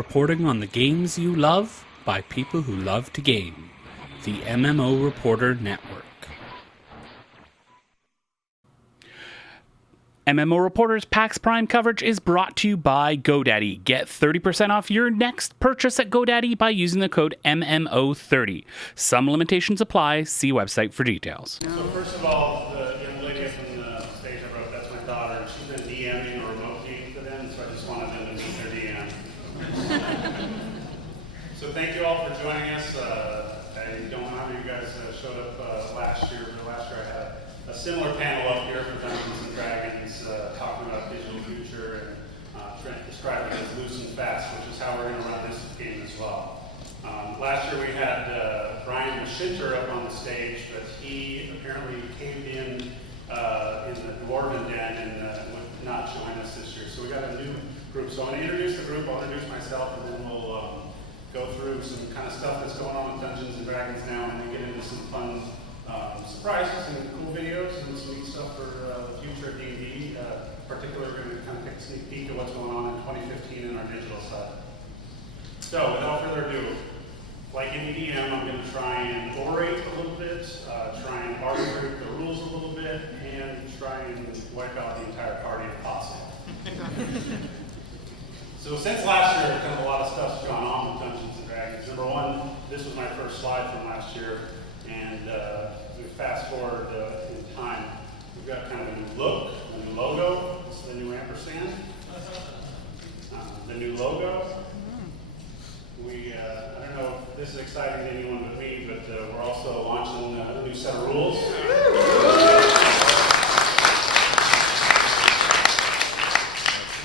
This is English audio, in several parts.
reporting on the games you love by people who love to game. The MMO Reporter Network. MMO Reporter's PAX Prime coverage is brought to you by GoDaddy. Get 30% off your next purchase at GoDaddy by using the code MMO30. Some limitations apply. See website for details. So first of all, the young lady up on the stage I wrote, that's my daughter. She's been DMing a remote game for them, so I just wanted them to meet their DM. So thank you all for joining us. I don't know how many of you guys showed up last year, but last year I had a similar panel up here for Dungeons and Dragons, talking about digital future and describing it as loose and fast, which is how we're going to run this game as well. Last year we had Brian Mashinter up on the stage, but he apparently caved in the Dwarven Den and would not join us this year. So we got a new group. So I'm going to introduce the group, I'll introduce myself, and then we'll go through some kind of stuff that's going on with Dungeons and Dragons now, and then get into some fun surprises and cool videos and some neat stuff for the future of D&D. Particularly, we're going to kind of take a sneak peek at what's going on in 2015 in our digital side. So, without further ado, like any DM, I'm going to try and orate a little bit, try and argue the rules a little bit, and try and wipe out the entire party if possible. So since last year, kind of a lot of stuff's gone on with Dungeons and Dragons. Number one, this was my first slide from last year, and we fast forward in time. We've got kind of a new look, a new logo. This is the new ampersand. The new logo. I don't know if this is exciting to anyone but me, but we're also launching a new set of rules.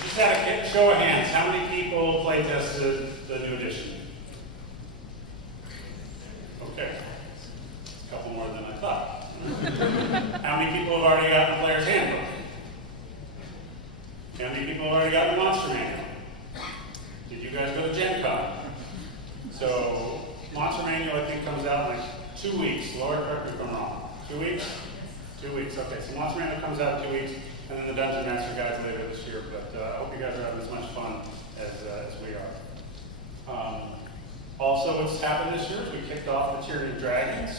Just had a show of hands. How many people play tested the new edition? Okay. A couple more than I thought. How many people have already gotten the player's handbook? How many people have already gotten the monster manual? Did you guys go to Gen Con? So, monster manual I think comes out in like 2 weeks. Laura, correct me if I'm wrong. 2 weeks? 2 weeks, okay. So monster manual comes out in 2 weeks, and then the Dungeon Master Guide's later this year. But I hope you guys are having as much fun as we are. Also, what's happened this year is we kicked off the Tyranny of Dragons.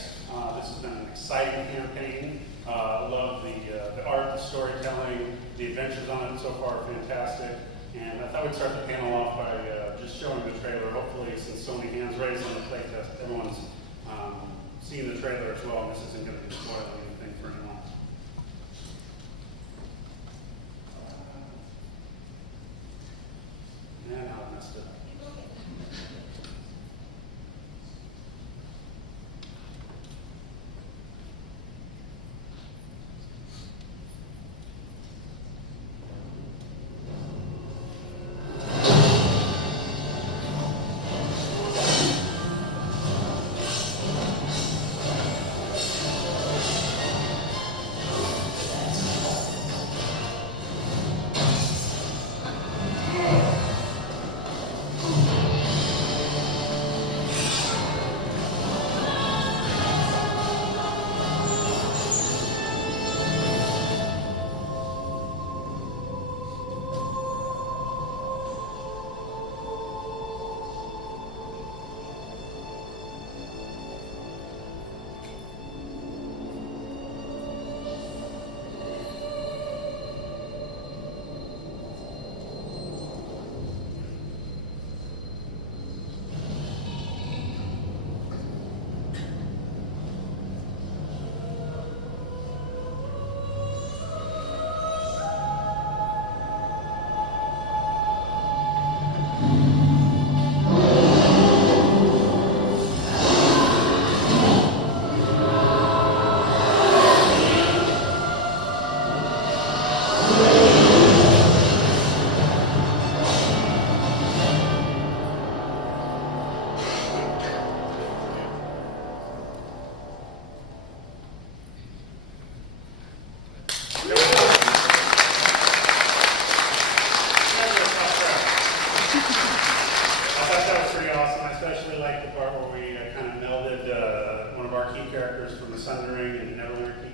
This has been an exciting campaign. I love the art, the storytelling, the adventures on it so far are fantastic. And I thought we'd start the panel off by just showing the trailer. Hopefully, since so many hands raised on the playtest, everyone's seen the trailer as well, and this isn't going to be spoiling anything for anyone. And now I messed it up.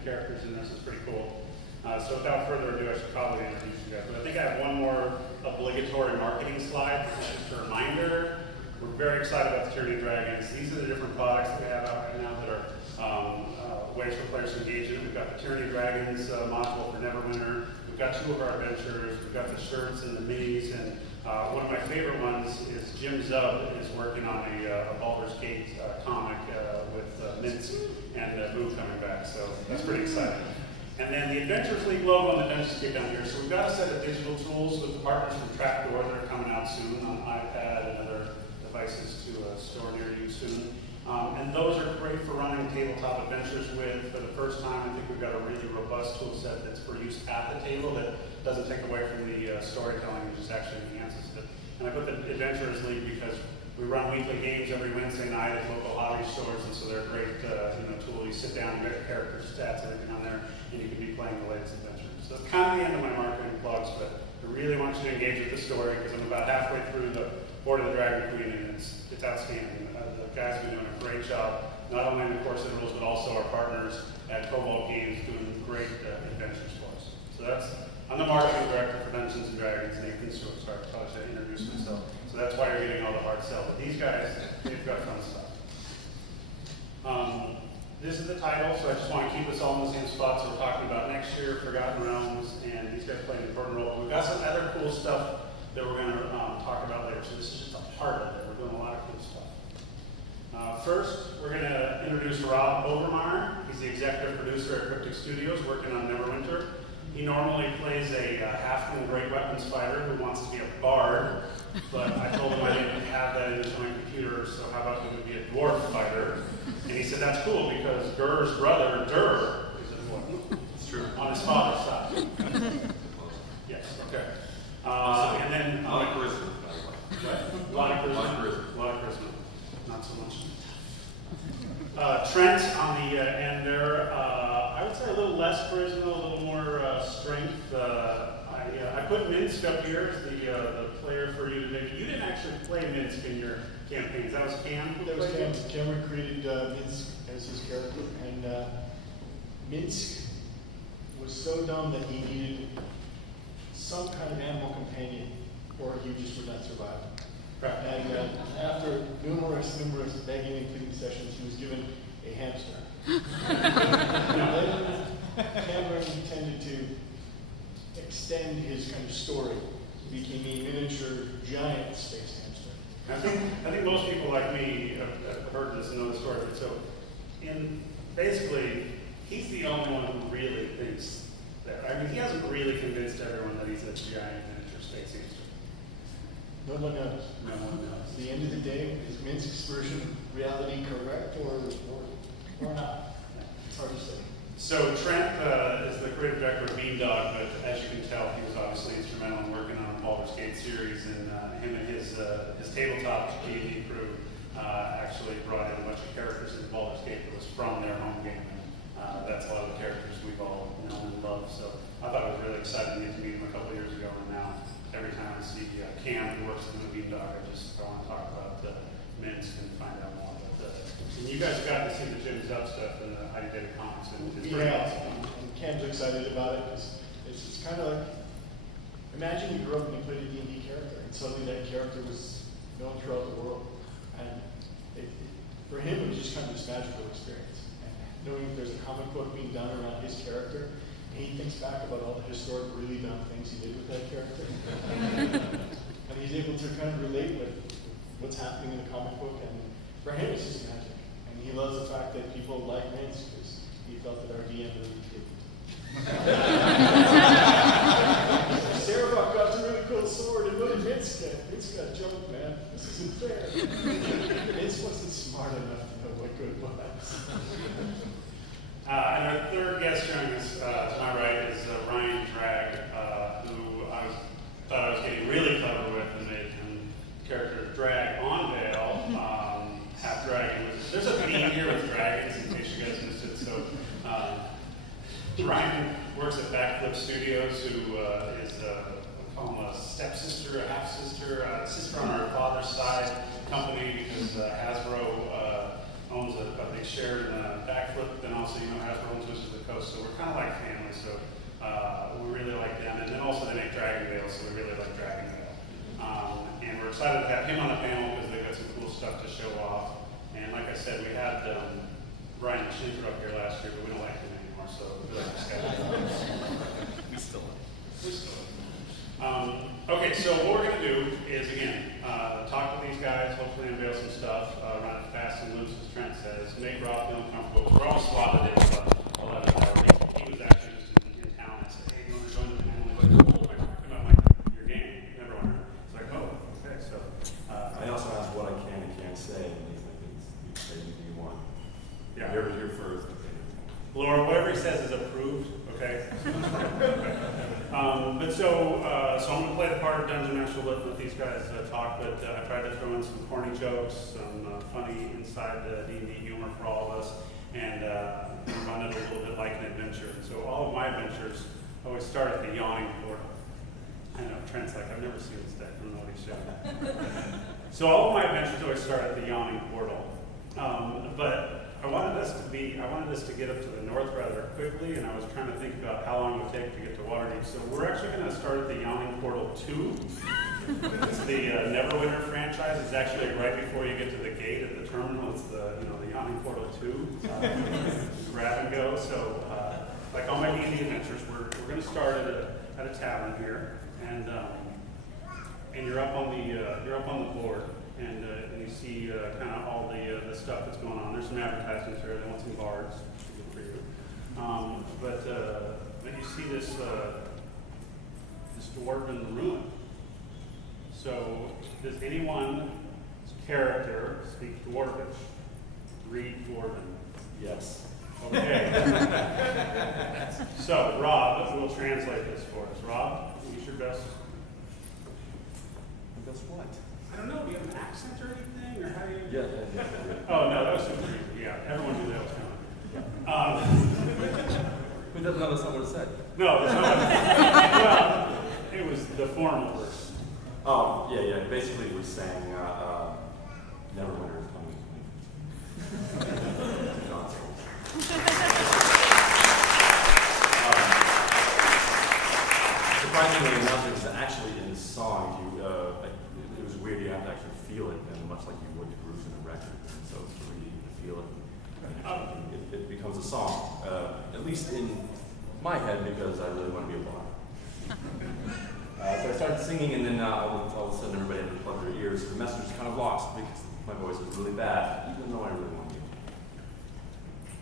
characters in this is pretty cool. So without further ado, I should probably introduce you guys. But I think I have one more obligatory marketing slide. Just a reminder, we're very excited about the Tyranny Dragons. These are the different products that we have out right now that are ways for players to engage in. We've got the Tyranny Dragons module for Neverwinter. We've got 2 of our adventures. We've got the shirts and the minis, and one of my favorite ones is Jim Zub is working on a Baldur's Gate comic with Minsk and Boo coming back, so that's pretty exciting. And then the Adventures League logo on the Dungeons Kit down here. So we've got a set of digital tools with the partners from Trapdoor that are coming out soon on iPad and other devices to store near you soon. And those are great for running tabletop adventures with. For the first time, I think we've got a really robust tool set that's for use at the table that doesn't take away from the storytelling, it just actually enhances it. And I put the Adventurers League because we run weekly games every Wednesday night at local hobby stores, and so they're a great tool. You sit down, you get your character stats, everything on there, and you can be playing the latest adventures. So that's kind of the end of my marketing plugs, but I really want you to engage with the story because I'm about halfway through the Board of the Dragon Queen, and it's outstanding. The guys have been doing a great job, not only in the course intervals, but also our partners at Cobalt Games doing great adventures for us. So I'm the marketing director for Dungeons and Dragons, Nathan Stewart. Sorry, I probably should introduce myself. So that's why you're getting all the hard sell. But these guys, they've got fun stuff. This is the title, so I just want to keep us all in the same spot. So we're talking about next year, Forgotten Realms, and these guys play an important role. We've got some other cool stuff that we're going to talk about later. So this is just a part of it. We're doing a lot of cool stuff. First, we're going to introduce Rob Overmyer. He's the executive producer at Cryptic Studios, working on Neverwinter. He normally plays a halfling great weapons fighter who wants to be a bard, but I told him I didn't have that in my computer, so how about he would be a dwarf fighter? And he said that's cool because Gur's brother, Dur, is a dwarf. It's true. On his father's side. Yes, okay. And then... A lot of charisma, by the way. What? A lot of charisma. A lot of charisma. Not so much. Trent on the end there, I would say a little less charisma, a little more strength. I put Minsk up here as the player for you today. You didn't actually play Minsk in your campaigns. That was Cam? That was Cam. Cam recruited Minsk as his character, and Minsk was so dumb that he needed some kind of animal companion, or he just would not survive. Right. And after numerous begging and pleading sessions, he was given a hamster. And then Cameron tended to extend his kind of story. He became a miniature giant space hamster. I think most people like me have heard this and know the story. So, basically, he's the only one who really thinks that. I mean, he hasn't really convinced everyone that he's a giant miniature space hamster. No one knows. No one knows. At the end of the day, is Minsk's version of reality correct or not? It's hard to say. So Trent is the creative director of Beamdog, but as you can tell, he was obviously instrumental in working on the Baldur's Gate series, and him and his tabletop D&D crew actually brought in a bunch of characters into Baldur's Gate that was from their home game. And that's a lot of the characters we've all known and loved. So I thought it was really exciting to get to meet him a couple years ago, and now every time I see Cam, who works in the Beamdog, I want to talk about Minsk and find out more. And you guys got to see the Jim Zub stuff and the Heidi David comics, and it's pretty awesome. And Cam's excited about it because it's kind of like, imagine you grew up and you played a D&D character, and suddenly that character was known throughout the world. And for him, it was just kind of this magical experience. And knowing that there's a comic book being done around his character, and he thinks back about all the historic, really dumb things he did with that character. And he's able to kind of relate with what's happening in the comic book, and for him, it's just magic. And he loves the fact that people like Minsk because he felt that our DM really did. Sarah got a really cool sword, and what did Minsk get? Minsk got jumped, man. This isn't fair. Minsk wasn't smart enough to know what good was. And our third guest joining us to my right is Ryan Drag, who thought I was getting really clever with and made him character Drag on Vale, half dragon. There's a theme here with dragons, in case you guys missed it. So Ryan works at Backflip Studios, who is we call him a stepsister, a half-sister, a sister on our father's side company, because Hasbro owns a big share in Backflip, and also, Hasbro owns Wizards of the Coast, so we're kind of like family, so we really like them. And then also they make Dragon Veil, so we really like Dragon Veil. And we're excited to have him on the panel because they've got some cool stuff to show off. And like I said, we had Brian Schinker up here last year, but we don't like him anymore, so we like this guy. We still Okay, so what we're going to do is, again, talk to these guys, hopefully unveil some stuff, run it fast and loose, as Trent says, make Rob feel comfortable. We're all slotted in, but 11 hours. He was actually just in town and said, hey, you want to join the panel? I'm like, oh, I'm talking about your game, Neverwinter. It's like, oh, okay, so. I also asked what I can and can't say, and he's like, you can say anything you want. Yeah. You're here first. Laura, whatever he says is approved, okay? So I'm going to play the part of Dungeon Master, let these guys talk, but I tried to throw in some corny jokes, some funny inside D&D humor for all of us, and run it a little bit like an adventure. So all of my adventures always start at the yawning portal. I know, Trent's like, I've never seen this deck from what he's showing. So all of my adventures always start at the yawning portal. But I wanted us to get up to the north rather quickly, and I was trying to think about how long it would take to get to Waterdeep. So we're actually going to start at the Yawning Portal 2. It's the Neverwinter franchise. It's actually right before you get to the gate at the terminal. It's the Yawning Portal 2. Grab and go. So like all my D&D adventures, we're going to start at a tavern here, and you're up on the board. And you see kind of all the stuff that's going on. There's some advertisements there. They want some bards. Good for you. But you see this dwarven ruin. So does anyone's character speak Dwarvish? Read Dwarven? Yes. Okay. So Rob will translate this for us. Rob, use your best. Guess what? I don't know, do you have an accent or anything, or how do you? Yeah. Oh, no, that was super easy. Yeah, everyone knew that was coming. Who doesn't know that's not what it said? No, there's no well, it was the formal verse. Oh, yeah. Basically, we're saying Neverwinter is coming. Surprisingly enough, it's actually in the song. It was weird. You have to actually feel it, and much like you would to Bruce in a record. And so it's really easy to feel it. And it becomes a song, at least in my head, because I really want to be a bard. So I started singing, and then all of a sudden everybody had to plug their ears. The message was kind of lost because my voice was really bad, even though I really wanted to.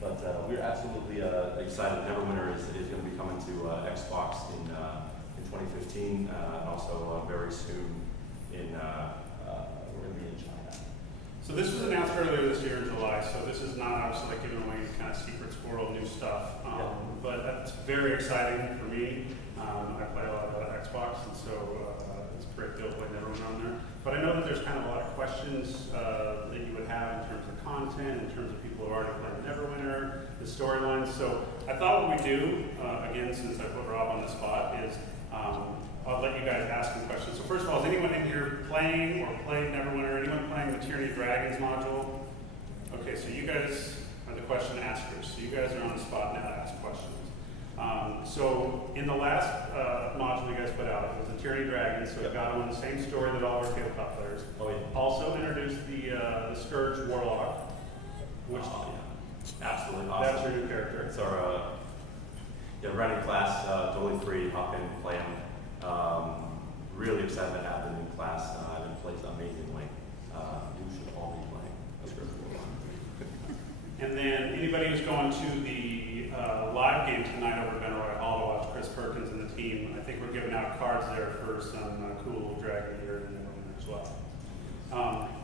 But we're absolutely excited. Neverwinter is going to be coming to Xbox in 2015, and also very soon we're going to be in China. So this was announced earlier this year in July, so this is not obviously like giving away kind of secret squirrel new stuff, but that's very exciting for me. I play a lot of Xbox, and so it's a great deal putting everyone on there. But I know that there's kind of a lot of questions that you would have in terms of content, in terms of people who are already playing Neverwinter, the storylines. So I thought what we do, again, since I put Rob on the spot, is I'll let you guys ask some questions. So first of all, is anyone in here playing or playing Neverwinter? Anyone playing the Tyranny of Dragons module? Okay, so you guys are the question askers. So you guys are on the spot now to ask questions. So in the last module you guys put out, it was the Tyranny of Dragons, so it got on the same story that all our tabletop players. Oh, yeah. Also introduced the Scourge Warlock, which Absolutely awesome. that's your new character. It's our running class, totally free, hop in and play them. Really excited to have the new class. It plays amazingly. You should all be playing. That's great. And then anybody who's going to the live game tonight over at Benaroy Hall to watch Chris Perkins and the team, I think we're giving out cards there for some cool dragon gear and everything as well.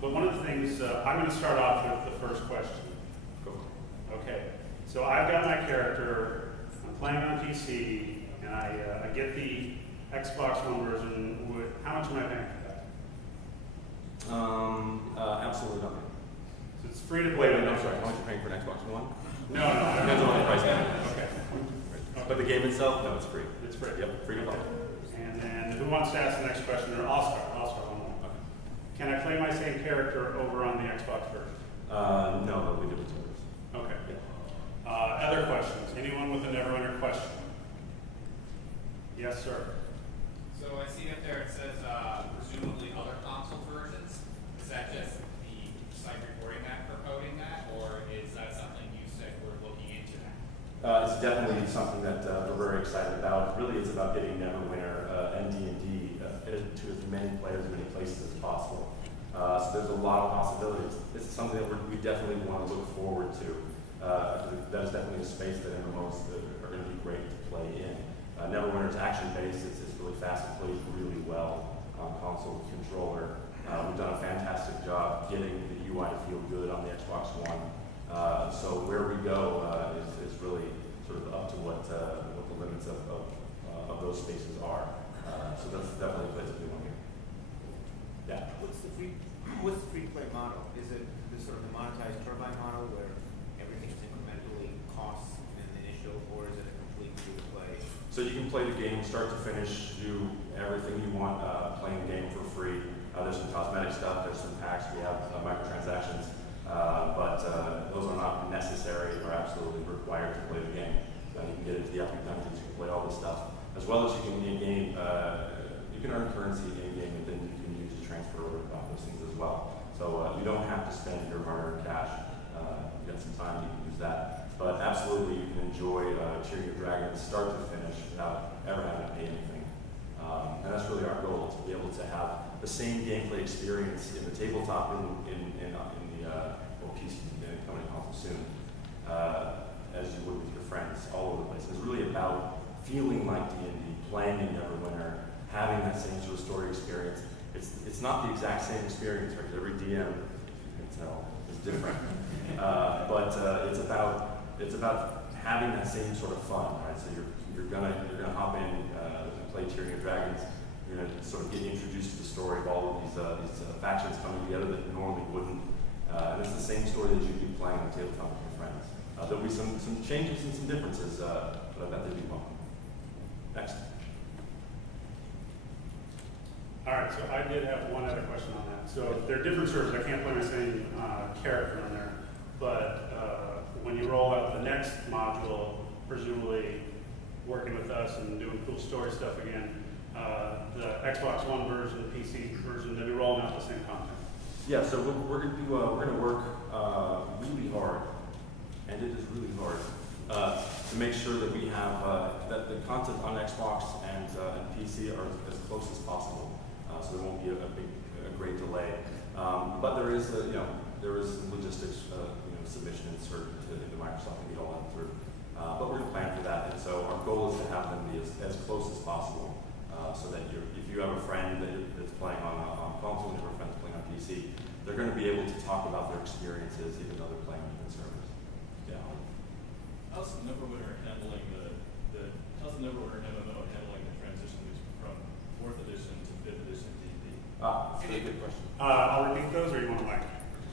But one of the things, I'm going to start off with the first question. Okay, so I've got my character, I'm playing on PC, and I get the Xbox One version. How much am I paying for that? Absolutely nothing. So it's free to play. Wait, I'm sorry. How much are you paying for an Xbox One? No. Depends on the price tag. Okay. But the game itself, no, it's free. It's free. Yep, free to play. And then who wants to ask the next question? Or I'll start one more. Okay. Can I play my same character over on the Xbox version? No, we do it to others. Okay. Yeah. Other questions? Anyone with a Neverwinter question? Yes, sir. So I see up there it says presumably that's definitely something that we're very excited about. Really, it's about getting Neverwinter and D&D to as many players, as many places as possible. So there's a lot of possibilities. It's something that we definitely want to look forward to. That is definitely a space that MMOs are going to be great to play in. Neverwinter is action-based. It's really fast. It plays really well on console controller. We've done a fantastic job getting the UI to feel good on the Xbox One. So where we go is really sort of up to what the limits of those spaces are. So that's definitely a place that we want to be. Yeah. What's the free play model? Is it the sort of the monetized turbine model where everything's incrementally costs in the initial, or is it a complete free to play? So you can play the game start to finish, do everything you want, playing the game for free. There's some cosmetic stuff, there's some packs, we have microtransactions, but those are not necessary or absolutely required to play the game. You can get into the epic dungeons, you can play all this stuff, as well as you can in-game, you can earn currency in-game and then you can use to transfer over those things as well. So you don't have to spend your hard-earned cash. You got some time, you can use that. But absolutely, you can enjoy Cheering Your Dragons start to finish without ever having to pay anything. And that's really our goal, to be able to have the same gameplay experience in the tabletop in the PC coming to console soon, as you would with your friends all over the place. It's really about feeling like D&D, playing in Neverwinter, having that same sort of story experience. It's not the exact same experience, right? Every DM, you can tell, is different. But it's about having that same sort of fun, right? So you're gonna hop in and play Cheering Your Dragons. You're gonna sort of get introduced to the story of all of these factions coming together that you normally wouldn't. And it's the same story that you'd be playing on the tabletop with your friends. There'll be some changes and some differences, but I bet they'll be welcome. Next. All right, so I did have one other question on that. So there are different servers. I can't play my same character in there, but when you roll out the next module, presumably working with us and doing cool story stuff again, the Xbox One version, the PC version, they'll be rolling out the same content. Yeah, so we're going to work really hard, and it is really hard, to make sure that we have that the content on Xbox and PC are as close as possible. So there won't be a great delay. But there is logistics, submission into Microsoft to get all that through. But we're going to plan for that, and so our goal is to have them be as close as possible, so that if you have a friend that's playing on console and you have a friend that's playing on PC, they're going to be able to talk about their experiences even though they're playing on different servers. Yeah. How's Neverwinter handling how's Neverwinter MMO handling the transition from 4th edition to 5th edition D&D? That's a good question. I'll repeat those, or you want to mic?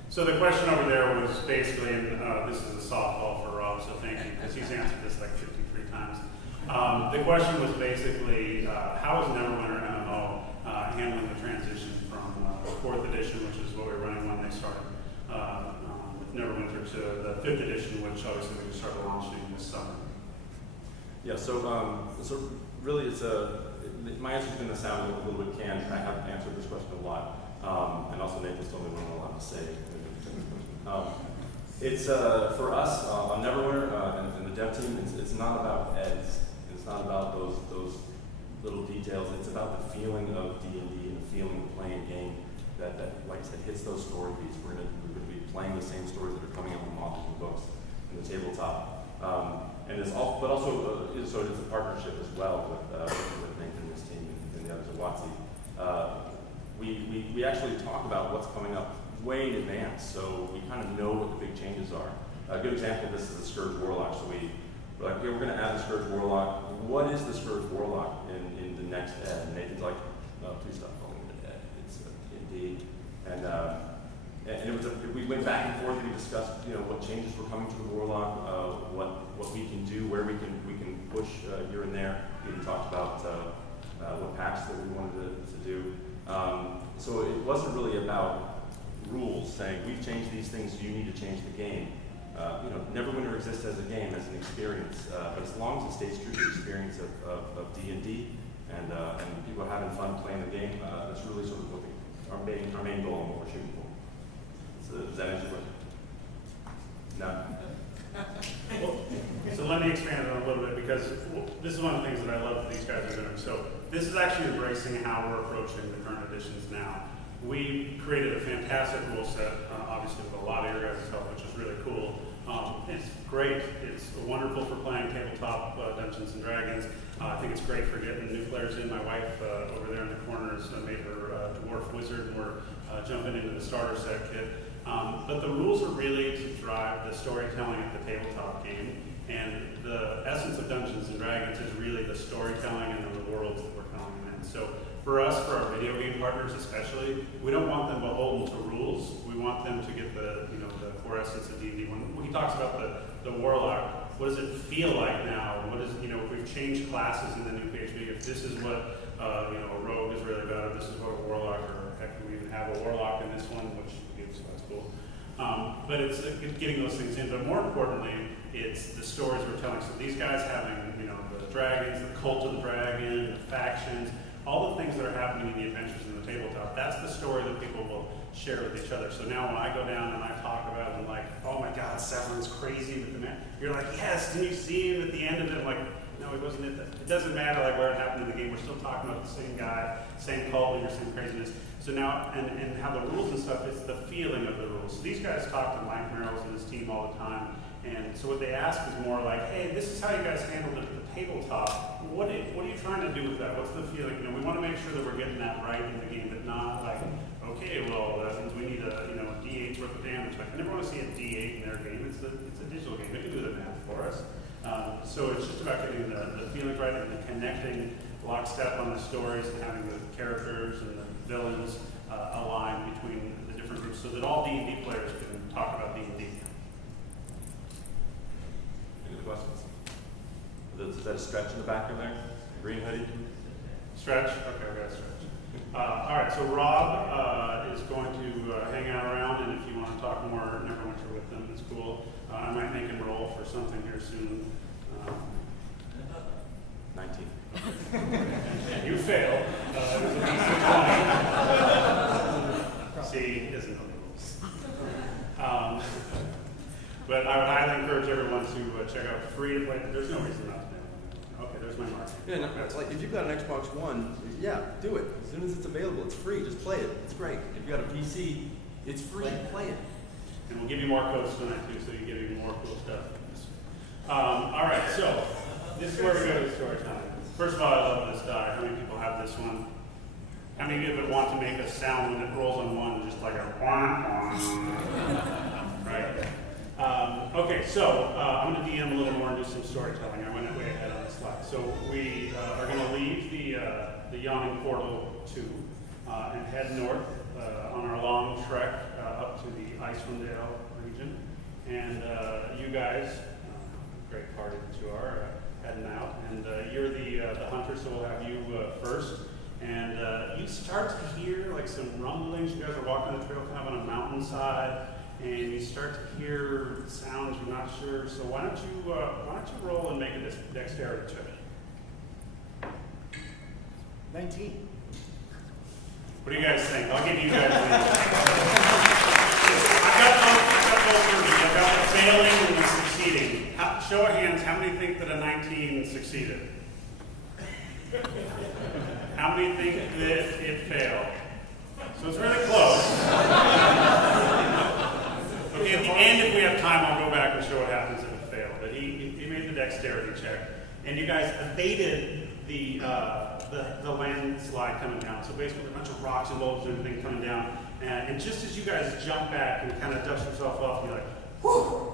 So the question over there was basically, and this is a softball for Rob, so thank you, because he's answered this like 53 times. The question was basically, how is Neverwinter MMO handling the transition from 4th edition, which is what we were running when they started, with Neverwinter, to the 5th edition, which obviously we started launching this summer? Yeah, so really my answer's going to sound a little bit canned. I have answered this question a lot, and also Nathan's told me what I'm allowed to say. It's for us on Neverwinter and the dev team. It's not about eds. It's not about those little details. It's about the feeling of D&D and the feeling of playing a game that like I said, hits those story beats. We're going to be playing the same stories that are coming up in modules and books in the tabletop. And it's all, but also so it's a partnership as well with Nathan and his team and the others at WotC. We actually talk about what's coming up way in advance, so we kind of know what the big changes are. A good example of this is the Scourge Warlock. So we're like, okay, we're going to add the Scourge Warlock. What is the Scourge Warlock in the next ed? And Nathan's like, no, please stop calling it an ed. It's D&D. And it was we went back and forth. We discussed, what changes were coming to the Warlock, what we can do, where we can push here and there. We even talked about what packs that we wanted to do. So it wasn't really about rules saying we've changed these things, so you need to change the game. Neverwinter exists as a game, as an experience, but as long as it stays true to the experience of D&D and people are having fun playing the game, that's really sort of what our main goal and what we're shooting for. So does that answer your question? No? So let me expand on it a little bit because this is one of the things that I love that these guys are doing. So this is actually embracing how we're approaching the current editions now. We created a fantastic rule set, obviously with a lot of your guys' help, which is really cool. It's great. It's wonderful for playing tabletop Dungeons and Dragons. I think it's great for getting new players in. My wife over there in the corner has made her dwarf wizard, and we're jumping into the starter set kit. But the rules are really to drive the storytelling at the tabletop game. And the essence of Dungeons and Dragons is really the storytelling and the worlds that we're telling them in. So for us, for our video game partners especially, we don't want them beholden to rules. We want them to get the the core essence of D&D. When he talks about the warlock, what does it feel like now? What is if we've changed classes in the new PHB, if this is what a rogue is really about, or this is what a warlock, or heck, we even have a warlock in this one, which so that's cool. But it's getting those things in. But more importantly, it's the stories we're telling. So these guys having the dragons, the cult of the dragon, the factions, all the things that are happening in the adventures in the tabletop. That's the story that people will share with each other. So now when I go down and I talk about it, I'm like, oh my God, Severin's crazy with the man. You're like, yes, didn't you see him at the end of it? I'm like, no, it wasn't it. It doesn't matter like where it happened in the game. We're still talking about the same guy, same cult leader, same craziness. So now, and how the rules and stuff, it's the feeling of the rules. So these guys talk to Mike Merrills and his team all the time. And so what they ask is more like, hey, this is how you guys handled it at the tabletop. What are you trying to do with that? What's the feeling? We want to make sure that we're getting that right in the game, but not like, okay, well, that means we need a D8's worth of damage. Like, I never want to see a D8 in their game. It's a digital game. They can do the math for us. So it's just about getting the feelings right and connecting lockstep on the stories and having the characters and the villains align between the different groups so that all D&D players can talk about D&D. Any other questions? Is that a stretch in the back of there? Green hoodie? Stretch? Okay, I got a stretch. All right, so Rob is going to hang out around, and if you want to talk more, never once you're with them, it's cool. I might make him roll for something here soon. 19. You failed. It was a DC 20. See, he doesn't know the rules. But I would highly encourage everyone to check out free to play. There's no reason not to do it. Okay, there's my mark. Yeah, no, it's like if you've got an Xbox One, yeah, do it. As soon as it's available, it's free. Just play it. It's great. If you've got a PC, it's free. Play it. And we'll give you more codes tonight too, so you get even more cool stuff. All right, so this is where we go to story time. First of all, I love this die. How many people have this one? How many of you want to make a sound when it rolls on one, just like a right? Okay, so I'm going to DM a little more and do some storytelling. I went way ahead on the slide. So we are going to leave the Yawning Portal 2 and head north on our long trek up to the Icewind Dale region. And you guys, great party that you are, heading out. And you're the hunter, so we'll have you first. And you start to hear like some rumblings. You guys are walking the trail kind of on a mountainside. And you start to hear sounds you're not sure. So why don't you roll and make a dexterity check? 19. What do you guys think? I'll give you guys I've got the failing and the succeeding. Show of hands, how many think that a 19 succeeded? How many think that it failed? So it's really close. Okay, at the end, if we have time, I'll go back and show what happens if it failed. But he made the dexterity check, and you guys evaded the landslide coming down. So basically, a bunch of rocks and boulders and everything coming down, and just as you guys jump back and kind of dust yourself off, you're like, whew!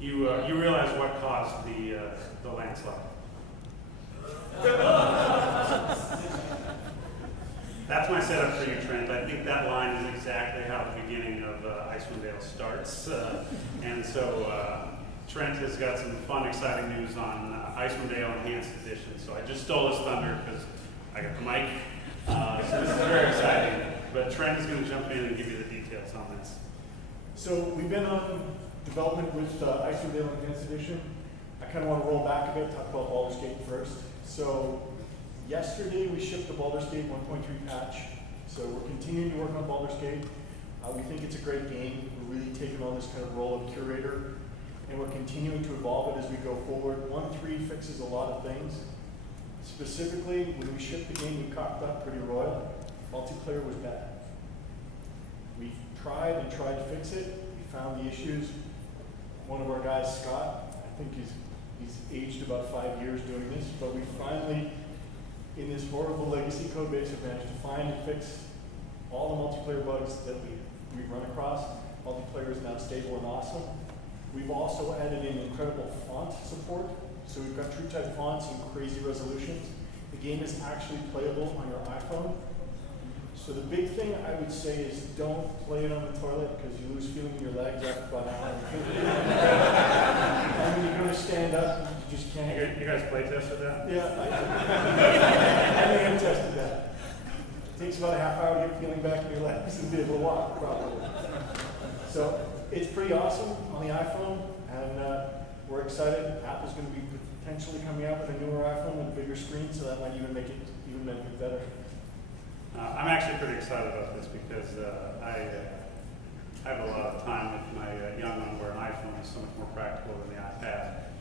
You realize what caused the landslide. That's my setup for you, Trent. I think that line is exactly how the beginning of Icewind Dale starts. And so Trent has got some fun, exciting news on Icewind Dale Enhanced Edition. So I just stole his thunder because I got the mic. So this is very exciting. But Trent is going to jump in and give you the details on this. So we've been on development with Icewind Dale Enhanced Edition. I kind of want to roll back a bit, talk about Baldur's Gate first. So yesterday we shipped the Baldur's Gate 1.3 patch. So we're continuing to work on Baldur's Gate. We think it's a great game. We're really taking on this kind of role of curator. and we're continuing to evolve it as we go forward. 1.3 fixes a lot of things. Specifically, when we shipped the game, we cocked up pretty royal. Multiplayer was bad. We tried and tried to fix it. We found the issues. One of our guys, Scott, I think he's aged about 5 years doing this, but we finally, in this horrible legacy code base, have managed to find and fix all the multiplayer bugs that we've run across. Multiplayer is now stable and awesome. We've also added in incredible font support. So we've got true type fonts and crazy resolutions. The game is actually playable on your iPhone. So the big thing I would say is don't play it on the toilet because you lose feeling in your legs after about an hour. And when you're going to stand up, you just can't. You guys play tested that? Yeah, I may have tested that. It takes about a half hour to get feeling back in your legs and be able to walk properly. So it's pretty awesome on the iPhone, and we're excited. Apple's going to be potentially coming out with a newer iPhone with a bigger screen, so that might even make it better. I'm actually pretty excited about this because I have a lot of time with my young one where an iPhone is so much more practical than the iPad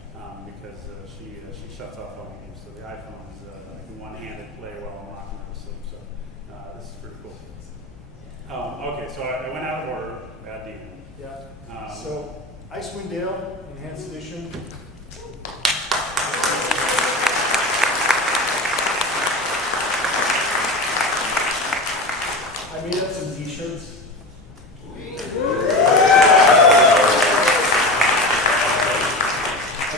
because she shuts off all the games. So the iPhone is in one-handed play while I'm rocking her to sleep. So this is pretty cool. Okay, so I went out of order. Bad demon. Yeah. So Icewind Dale Enhanced Edition. I made up some t-shirts. I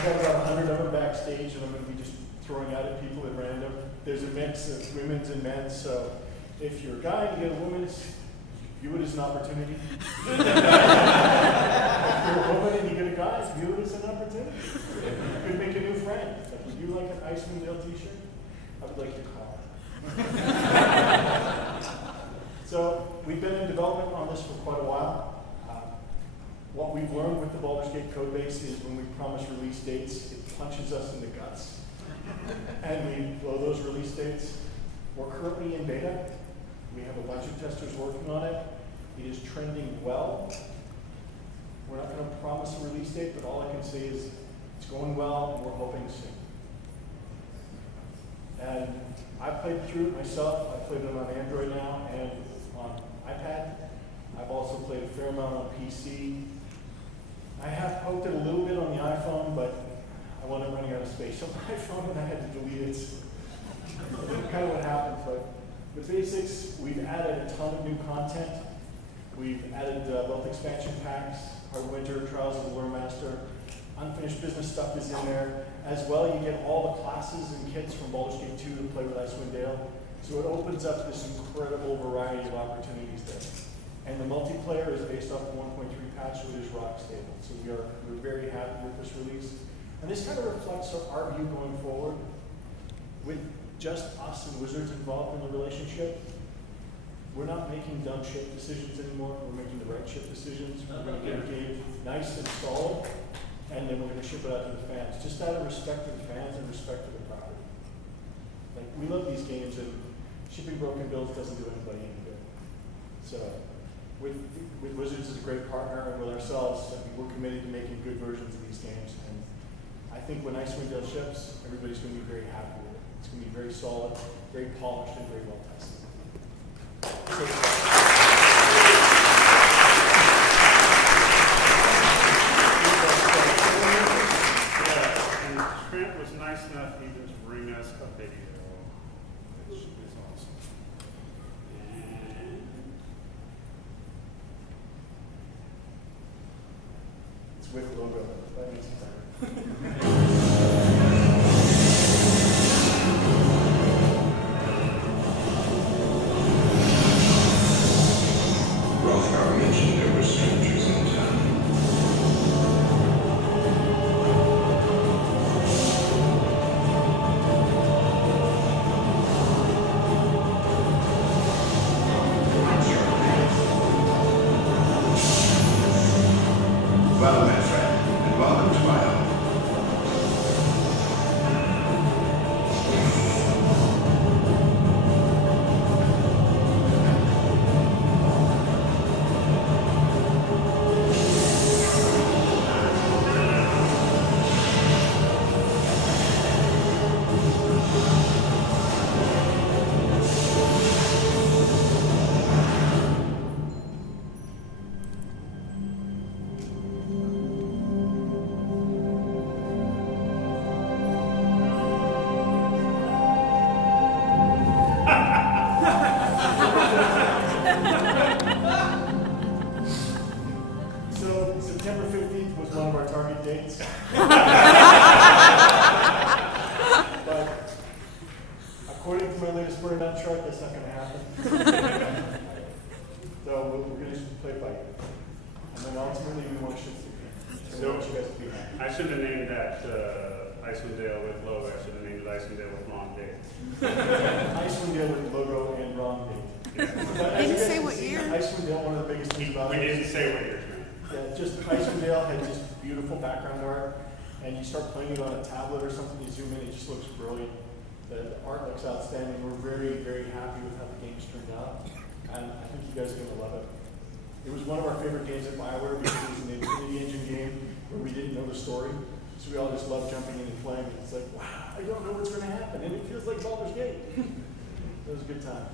got about 100 of them backstage, and I'm going to be just throwing out at people at random. There's a mix of women's and men's, so if you're a guy and you get a woman's, view it as an opportunity. If you're a woman and you get a guy, view it as an opportunity. You could make a new friend. Like, would you like an Icewind Dale t-shirt? I would like your car. So we've been in development on this for quite a while. What we've learned with the Baldur's Gate code base is when we promise release dates, it punches us in the guts. And we blow those release dates. We're currently in beta. We have a bunch of testers working on it. It is trending well. We're not going to promise a release date, but all I can say is it's going well, and we're hoping soon. And I've played through it myself. I played it on Android now and on iPad. I've also played a fair amount on PC. I have poked it a little bit on the iPhone, but I wound up running out of space on my phone and I had to delete it. That's kind of what happened, but the basics, we've added a ton of new content. We've added both expansion packs, Hardwinter, Trials of the Lure Master, unfinished business stuff is in there. As well, you get all the classes and kits from Baldur's Gate 2 to play with Icewind Dale. So it opens up this incredible variety of opportunities there. And the multiplayer is based off the 1.3 patch, so it is rock stable. So we're very happy with this release. And this kind of reflects our view going forward. With just us and Wizards involved in the relationship, we're not making dumb shit decisions anymore. We're making the right shit decisions. We're going to get a game nice and solid, and then we're going to ship it out to the fans. Just out of respect to the fans and respect to the property. Like, we love these games, and shipping broken builds doesn't do anybody any good. So, with Wizards as a great partner, and with ourselves, I mean, we're committed to making good versions of these games. And I think when Icewind Dale ships, everybody's going to be very happy with it. It's going to be very solid, very polished, and very well tested. And Trent was nice enough even to bring us a video, which is awesome. And It's with logo. That means it's better. So we're going to play by ear. And then ultimately we want to shoot the game. So we want you guys to be happy. I should have named that Icewind Dale with logo. I should have named it Icewind Dale with wrong date. Icewind Dale with logo and wrong date. Didn't say what year. Icewind Dale, one of the biggest things about We it. didn't say what year. Yeah, just Icewind Dale had just beautiful background art, and you start playing it on a tablet or something, you zoom in, it just looks brilliant. The art looks outstanding. We're very, very happy with how the game's turned out, and I think you guys are going to love it. It was one of our favorite games at BioWare because it was an Infinity Engine game where we didn't know the story, so we all just loved jumping in and playing. It's like, wow, I don't know what's going to happen, and it feels like Baldur's Gate. It was a good time.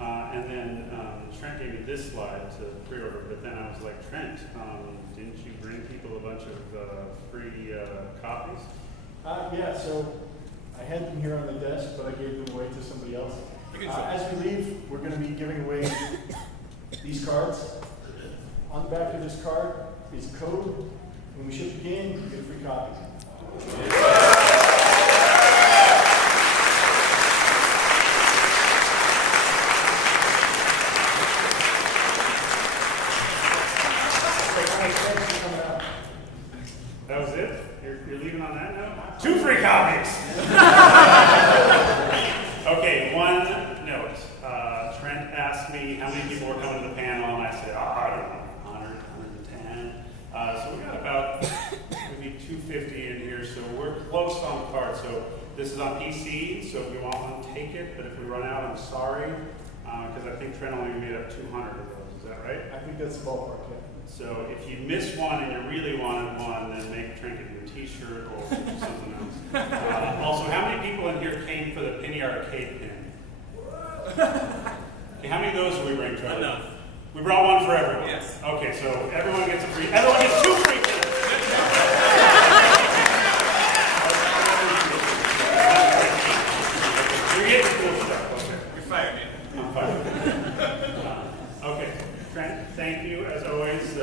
And then Trent gave me this slide to pre-order, but then I was like, Trent, didn't you bring people a bunch of free copies? Yeah, so I had them here on the desk, but I gave them away to somebody else. As we leave, we're going to be giving away these cards. On the back of this card is a code. When we ship the game, you get a free copy. That was it? You're leaving on that note? 2 free copies! Okay, one note. Trent asked me how many people were coming to the panel, and I said, I don't know, 100, 110. So we got about maybe 250 in here, so we're close on the card. So this is on PC, so if you want one, take it. But if we run out, I'm sorry, because I think Trent only made up 200 of those. Is that right? I think that's the ballpark, yeah. So if you missed one and you really wanted one, then make Trent get you a t-shirt or something else. Also, how many people in here came for the Penny Arcade pin? Okay, how many of those did we bring, Trent? Enough. We brought one for everyone? Yes. Okay, so everyone gets 2 free pins. You're getting cool stuff, okay. You're fired, man. I'm fine. Okay, Trent, thank you as always.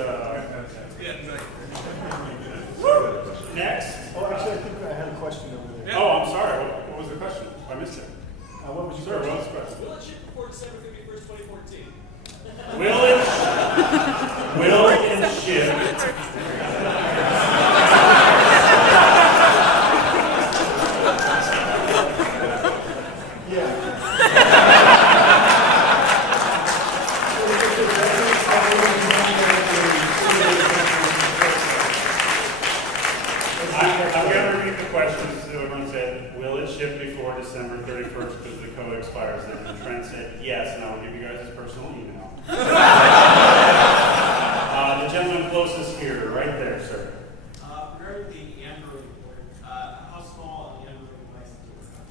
Next. Oh, actually, I think I had a question over there. Oh, I'm sorry. What was the question? I missed it. What was your Sir, question? what was the question? Will it ship before December 31st, 2014? Will it ship? Yeah. I'm going to repeat the question so everyone said, will it ship before December 31st because the code expires then? And Trent said yes, and I will give you guys his personal email. The gentleman closest here, right there, sir. Regarding the Android port, how small are the Android devices work on?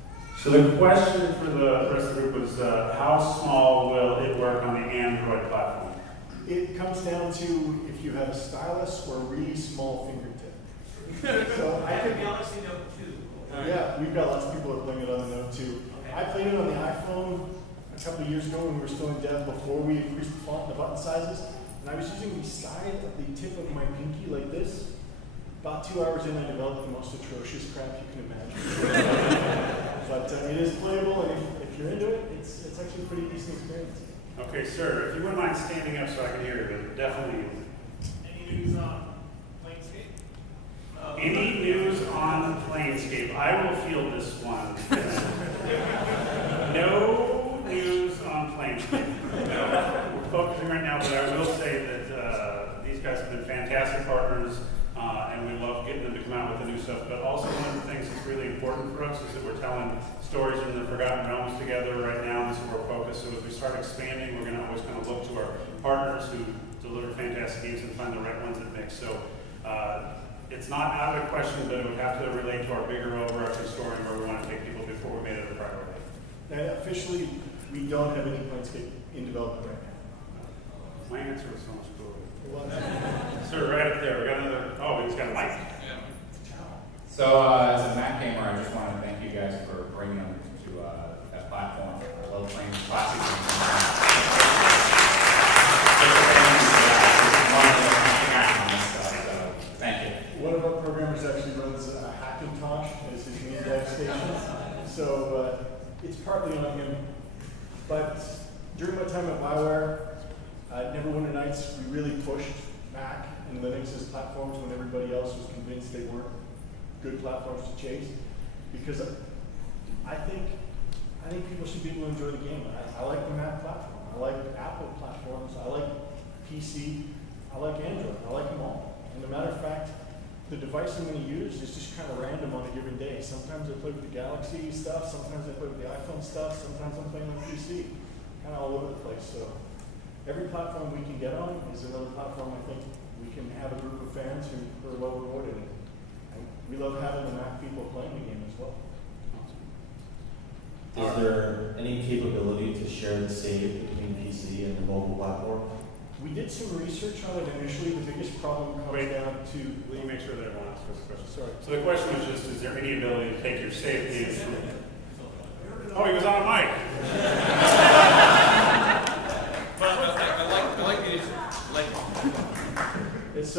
So the question for the rest of the group was, how small will it work on the Android platform? It comes down to if you have a stylus or a really small fingertip. So I have a Galaxy Note 2. yeah, we've got lots of people that are playing it on the Note 2. Okay. I played it on the iPhone a couple of years ago when we were still in dev before we increased the font and the button sizes. And I was using the side of the tip of my pinky like this. About 2 hours in, I developed the most atrocious crap you can imagine. But it is playable, and if you're into it, it's actually a pretty decent experience. Okay, sir, if you wouldn't mind standing up so I can hear you, but definitely. Any news on Planescape? Any news on Planescape? I will field this one. No news on Planescape. We're focusing right now, but I will say that these guys have been fantastic partners, and we love getting them to come out with the new stuff. But also one of the things that's really important for us is that we're telling stories in the Forgotten Realms together right now, and this is where we're focused. So as we start expanding, we're going to always kind of look to our partners who deliver fantastic games and find the right ones that mix. So it's not out of the question, but it would have to relate to our bigger overarching story where we want to take people before we made it a priority. And officially, we don't have any Planescape in development right now. My answer was so much cooler. It was. Sir, right up there, we got another, oh, he's got a mic. So as a Mac gamer, I just want to thank you guys for bringing them to that platform. I love playing classic games. Thank you. One of our programmers actually runs Hackintosh as his main dev station, so it's partly on him, but During my time at Bioware, Neverwinter Nights, we really pushed Mac and Linux as platforms when everybody else was convinced they weren't good platforms to chase. Because I think people should be able to enjoy the game. I like the Mac platform. I like Apple platforms. I like PC. I like Android. I like them all. And as a matter of fact, the device I'm going to use is just kind of random on a given day. Sometimes I play with the Galaxy stuff. Sometimes I play with the iPhone stuff. Sometimes I'm playing on PC. Kind of all over the place. So every platform we can get on is another platform I think we can have a group of fans who are well rewarded. And we love having the Mac people playing the game as well. Is there any capability to share the save between PC and the mobile platform? We did some research on it initially. The biggest problem comes down to... Will you make sure that everyone asks this question? Sorry. So the question was just, is there any ability to take your save games from... Oh, he was on a mic. I like the issue. And so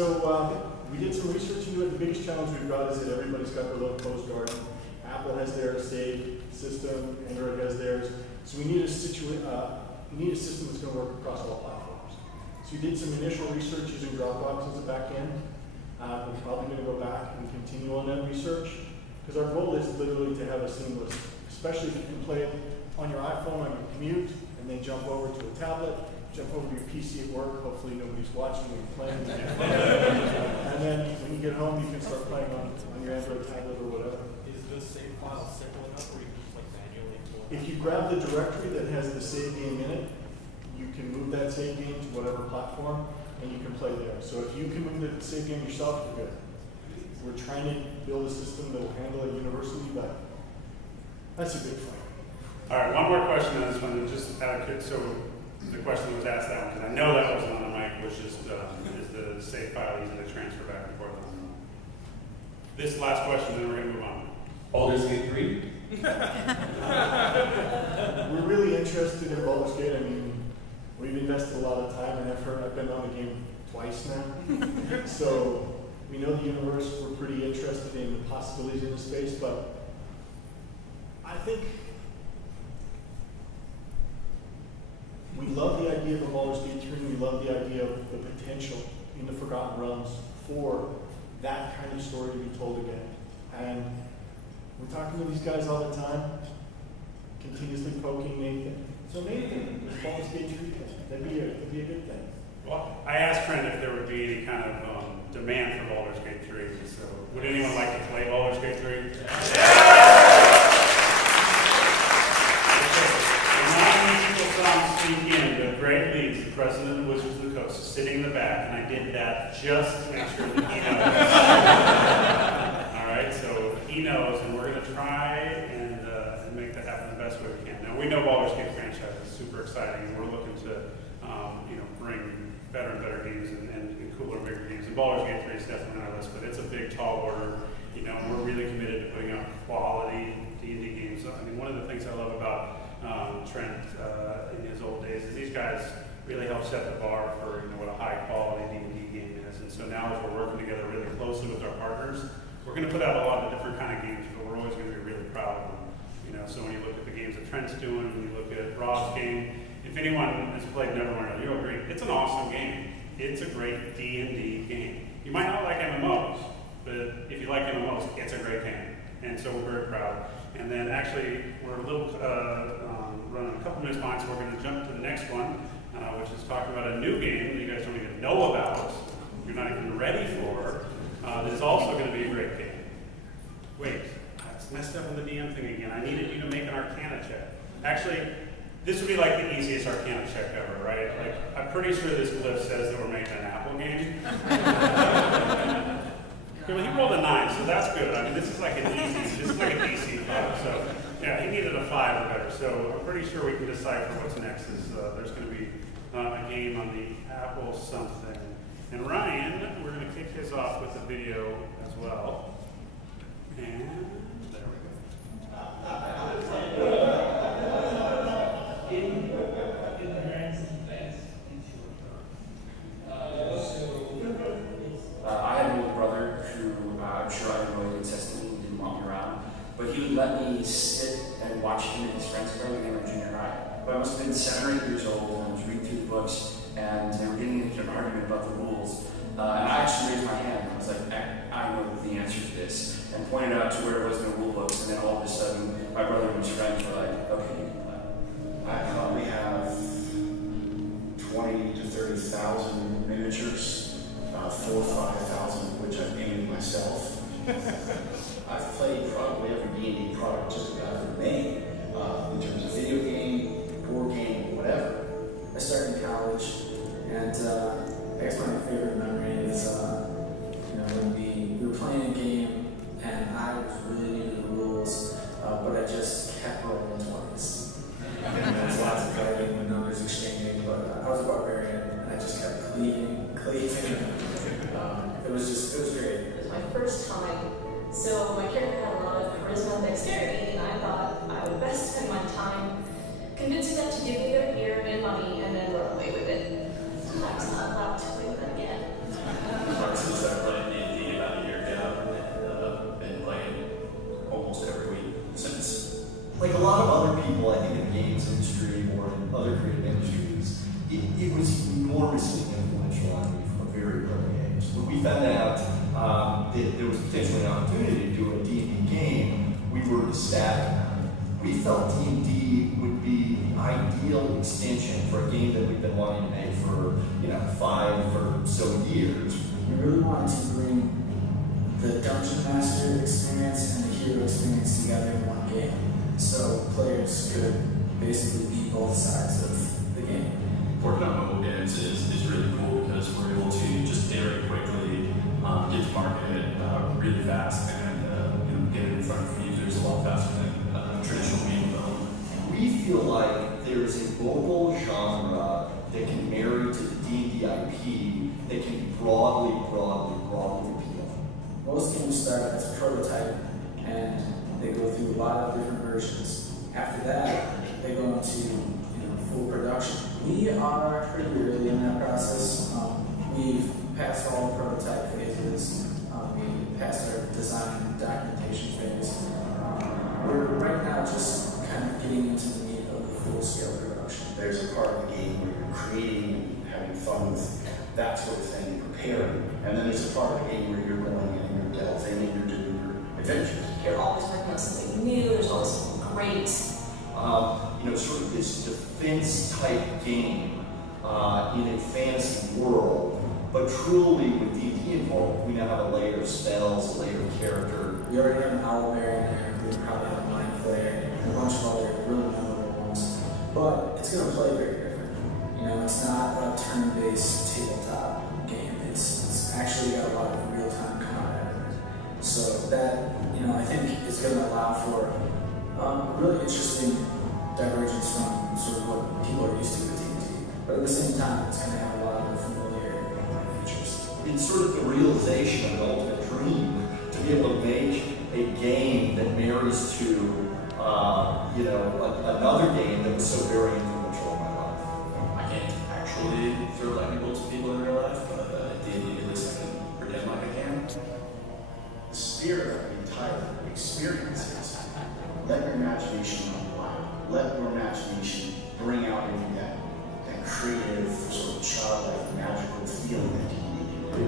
we did some research into it. The biggest challenge we've got is that everybody's got their little closed garden. Apple has their save system, Android has theirs. So we need a system that's going to work across all platforms. So we did some initial research using Dropbox as a back end. We're probably going to go back and continue on that research because our goal is literally to have a seamless, especially if you can play it on your iPhone on your commute and then jump over to a tablet, jump over to your PC at work. Hopefully nobody's watching when you're playing. And then when you get home, you can start playing on your Android tablet or whatever. Is the save file simple enough where you can just like manually pull it? If you grab the directory that has the save game in it, you can move that save game to whatever platform and you can play there. So if you can move the save game yourself, you're good. We're trying to build a system that will handle it universally, but that's a big fight. All right, one more question on this one. Just out of curiosity, so the question was asked that one, because I know that wasn't on the mic, which is the save file easy to transfer back and forth on. This last question, then we're going to move on. Baldur's Gate 3? We're really interested in Baldur's Gate. I mean, we've invested a lot of time and effort. I've been on the game twice now. So we know the universe. We're pretty interested in the possibilities in the space, but I think we love the idea of a Baldur's Gate 3, and we love the idea of the potential in the Forgotten Realms for that kind of story to be told again. And we're talking to these guys all the time, continuously poking Nathan. So Nathan, with Baldur's Gate 3, that'd be a good thing. Well, I asked Trent if there would be any kind of demand for Baldur's Gate 3. So would anyone like to play Baldur's Gate 3? Speak in, the Greg Leeds, the president of Wizards of the Coast, is sitting in the back, and I did that just to make sure that he knows. All right, so he knows, and we're going to try and make that happen the best way we can. Now, we know Baldur's Gate franchise is super exciting, and we're looking to bring better and better games and cooler, bigger games. And Baldur's Gate 3 is definitely on our list, but it's a big, tall order. We're really committed to putting out quality D&D games. I mean, one of the things I love about Trent in his old days is these guys really help set the bar for what a high quality D&D game is. And so now as we're working together really closely with our partners, we're going to put out a lot of different kind of games, but we're always going to be really proud of them. So when you look at the games that Trent's doing, when you look at Rob's game, if anyone has played Neverwinter, you'll agree, it's an awesome game. It's a great D&D game. You might not like MMOs, but if you like MMOs, it's a great game. And so we're very proud. And then actually, we're a little running a couple minutes behind, so we're going to jump to the next one, which is talking about a new game that you guys don't even know about, you're not even ready for, that is also going to be a great game. Wait, I messed up on the DM thing again. I needed you to make an Arcana check. Actually, this would be like the easiest Arcana check ever, right? Like, I'm pretty sure this glyph says that we're making an Apple game. Well, he rolled a 9, so that's good. I mean, this is like a DC 5. So, yeah, he needed a 5 or better. So I'm pretty sure we can decipher what's next. There's going to be a game on the Apple something. And Ryan, we're going to kick his off with a video as well. And there we go. I had an older brother who I'm sure I really insisted and didn't want me around, but he would let me sit and watch him and his friends play when they were in junior high. But I must have been 7 or 8 years old. books, and they were getting into an argument about the rules. And I actually raised my hand. I was like, I know the answer to this, and pointed out to where it was in the rule books. And then all of a sudden, my brother and his friends were like, okay, you can play. I probably have 20 to 30,000 miniatures, 4,000 or 5,000 of which I've painted myself. I've played probably every D&D product just about ever made, in terms of video game, board game, whatever. I started in college, and I guess my favorite memory is when we were playing a game, and I was really new to the rules, but I just kept rolling 20s. And there was lots of fighting and numbers exchanging, but I was a barbarian, and I just kept cleaving. It was great. It was my first time, so my character had a lot of charisma and dexterity, and I thought I would best spend my time convincing them to give me their gear and money and then run away with it. I was not allowed to play with them again. Since I played D&D about a year ago, and been playing almost every week since. Like a lot of other people, I think in the games industry or in other creative industries, it was enormously influential on me from a very early age. When we found out that there was potentially an opportunity to do a D&D game, we were ecstatic. We felt D&D would be the ideal extension for a game that we've been wanting to make for 5 or so years. We really wanted to bring the Dungeon Master experience and the hero experience together in one game, so players could basically be both sides of the game. Working on mobile games is really cool because we're able to just iterate quickly, get to market really fast, and get it in front of users a lot faster than traditional game development. We feel like there's a mobile genre that can marry to the D&D IP that can broadly appeal. Most games start as a prototype, and they go through a lot of different versions. After that, they go into full production. We are pretty early in that process. We've passed all the prototype phases. We passed our design and documentation phase. We're right now just kind of getting into the meat of the full-scale production. There's a part of the game where you're creating, having fun with that sort of thing, preparing. And then there's a part of the game where you're going and you're delving and you're doing your adventures. You're always working on something new, there's always something great. Sort of this defense-type game in a fantasy world, but truly with D&D involved, we now have a layer of spells, a layer of character. We already have an owlbear in there, we probably have Mind Flayer, and a bunch of other really memorable ones. But it's going to play very different. It's not a turn-based tabletop game. It's actually got a lot of real-time combat in it. So that, I think is going to allow for really interesting divergence from sort of what people are used to with D&D. But at the same time, it's going to have a lot of the familiar features. It's sort of the realization of an ultimate dream to be able to make a game that marries to, another game that was so very influential in my life. I can't actually throw lightning bolts at people in real life, but D&D, at least I can pretend like I can. The spirit of the entire experience is let your imagination run wild. Let your imagination bring out in you that creative, sort of childlike, magical feeling that you need to do.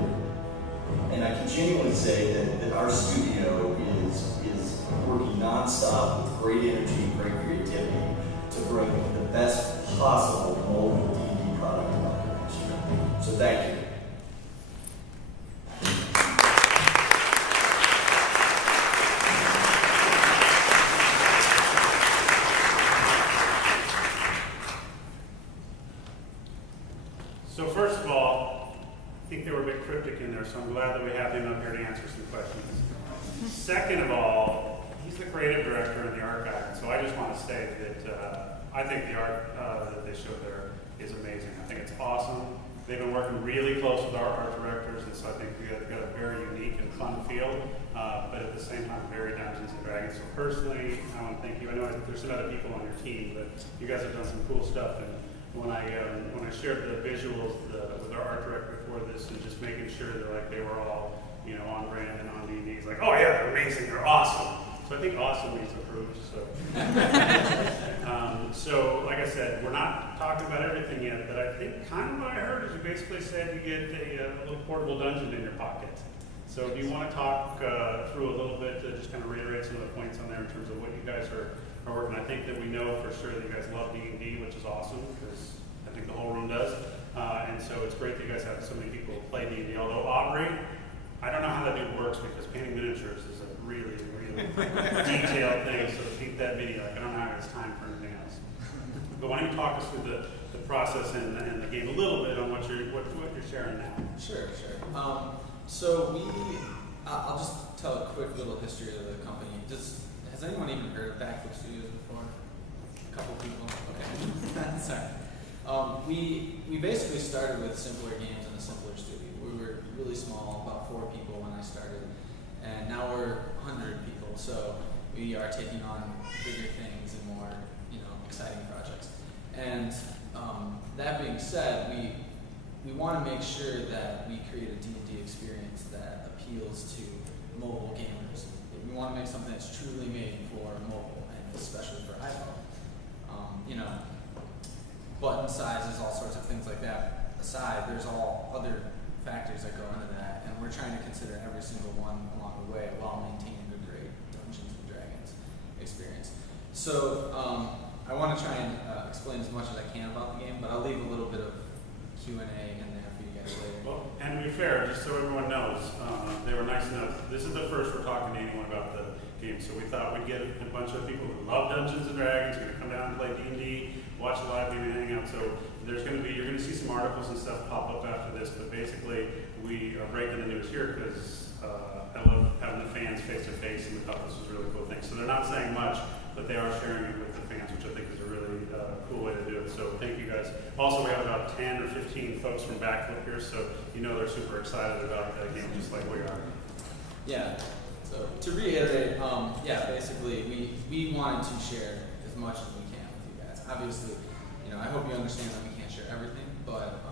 And I can genuinely say that our studio is working nonstop with great energy, great creativity to bring the best possible mobile D&D product to market next year. So thank you. So first of all, I think they were a bit cryptic in there, so I'm glad that we have him up here to answer some questions. Second of all, he's the creative director in the art guide, and so I just want to say that I think the art that they showed there is amazing. I think it's awesome. They've been working really close with our art directors, and so I think we've got a very unique and fun field, but at the same time, very Dungeons & Dragons. So personally, I want to thank you. I know there's some other people on your team, but you guys have done some cool stuff. And when I shared the visuals with our art director for this, and just making sure that they were all on brand and on D&D, he's like, oh yeah, they're amazing, they're awesome. So I think awesome means approved. So, so like I said, we're not talking about everything yet, but I think kind of what I heard is you basically said you get a little portable dungeon in your pocket. So do you want to talk through a little bit to just kind of reiterate some of the points on there in terms of what you guys are working? I think that we know for sure that you guys love D&D, which is awesome, because I think the whole room does. And so it's great that you guys have so many people who play D&D. Although Aubrey, I don't know how that dude works, because painting miniatures is a really, really detailed thing. So to keep that video, like, I don't know how he has time for anything else. But why don't you talk us through the process and the game a little bit on what you're sharing now? Sure. So I'll just tell a quick little history of the company. Has anyone even heard of Backflip Studios before? A couple people? Okay. Sorry. We basically started with simpler games in a simpler studio. We were really small, about 4 people when I started, and now we're 100 people. So we are taking on bigger things and more, exciting projects. And that being said, we want to make sure that we create a D&D experience that appeals to mobile gamers. We want to make something that's truly made for mobile, and especially for iPhone. Button sizes, all sorts of things like that aside, there's all other factors that go into that, and we're trying to consider every single one along the way while maintaining a great Dungeons & Dragons experience. So I want to try and explain as much as I can about the game, but I'll leave a little bit of Q&A in there for you guys later. Well, and to be fair, just so everyone knows, they were nice enough. This is the first we're talking to anyone about the game, so we thought we'd get a bunch of people who love Dungeons & Dragons, who are going to come down and play D&D, watch a live game and hang out. So you're going to see some articles and stuff pop up after this, but basically we are breaking the news here because I love having the fans face to face, and we thought this was a really cool thing. So they're not saying much, but they are sharing it with the fans, which I think is a really cool way to do it. So thank you guys. Also, we have about 10 or 15 folks from Backflip here, so they're super excited about that game, just like we are. Yeah. So to reiterate, basically we wanted to share as much as we can with you guys. Obviously, I hope you understand that we can't share everything, but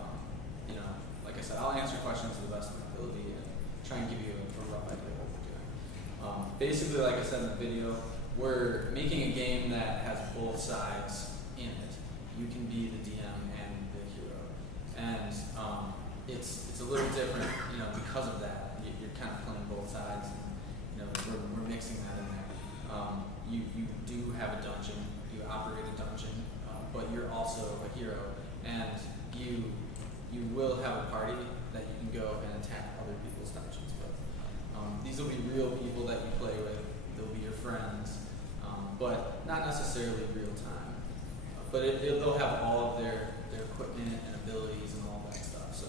like I said, I'll answer questions to the best of my ability and try and give you a rough idea of what we're doing. Basically, like I said in the video, we're making a game that has both sides in it. You can be the DM and the hero, and it's a little different, because of that. You're kind of playing both sides. And, we're mixing that in there. You do have a dungeon. You operate a dungeon, but you're also a hero, and you will have a party that you can go and attack other people's dungeons with. These will be real people that you play with. They'll be your friends. But not necessarily real time. But they'll have all of their equipment and abilities and all that stuff. So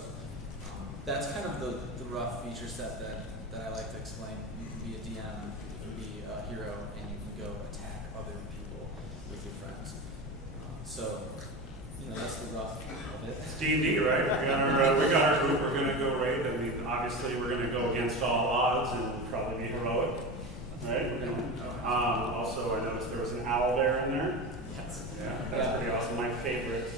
that's kind of the rough feature set that I like to explain. You can be a DM, you can be a hero, and you can go attack other people with your friends. So that's the rough of it. It's D&D, right? We got our group. We're going to go raid. I mean, obviously, we're going to go against all odds and probably be heroic. Right? Also, I noticed there was an owl bear in there. Yes. Yeah, that's pretty awesome. My favorite.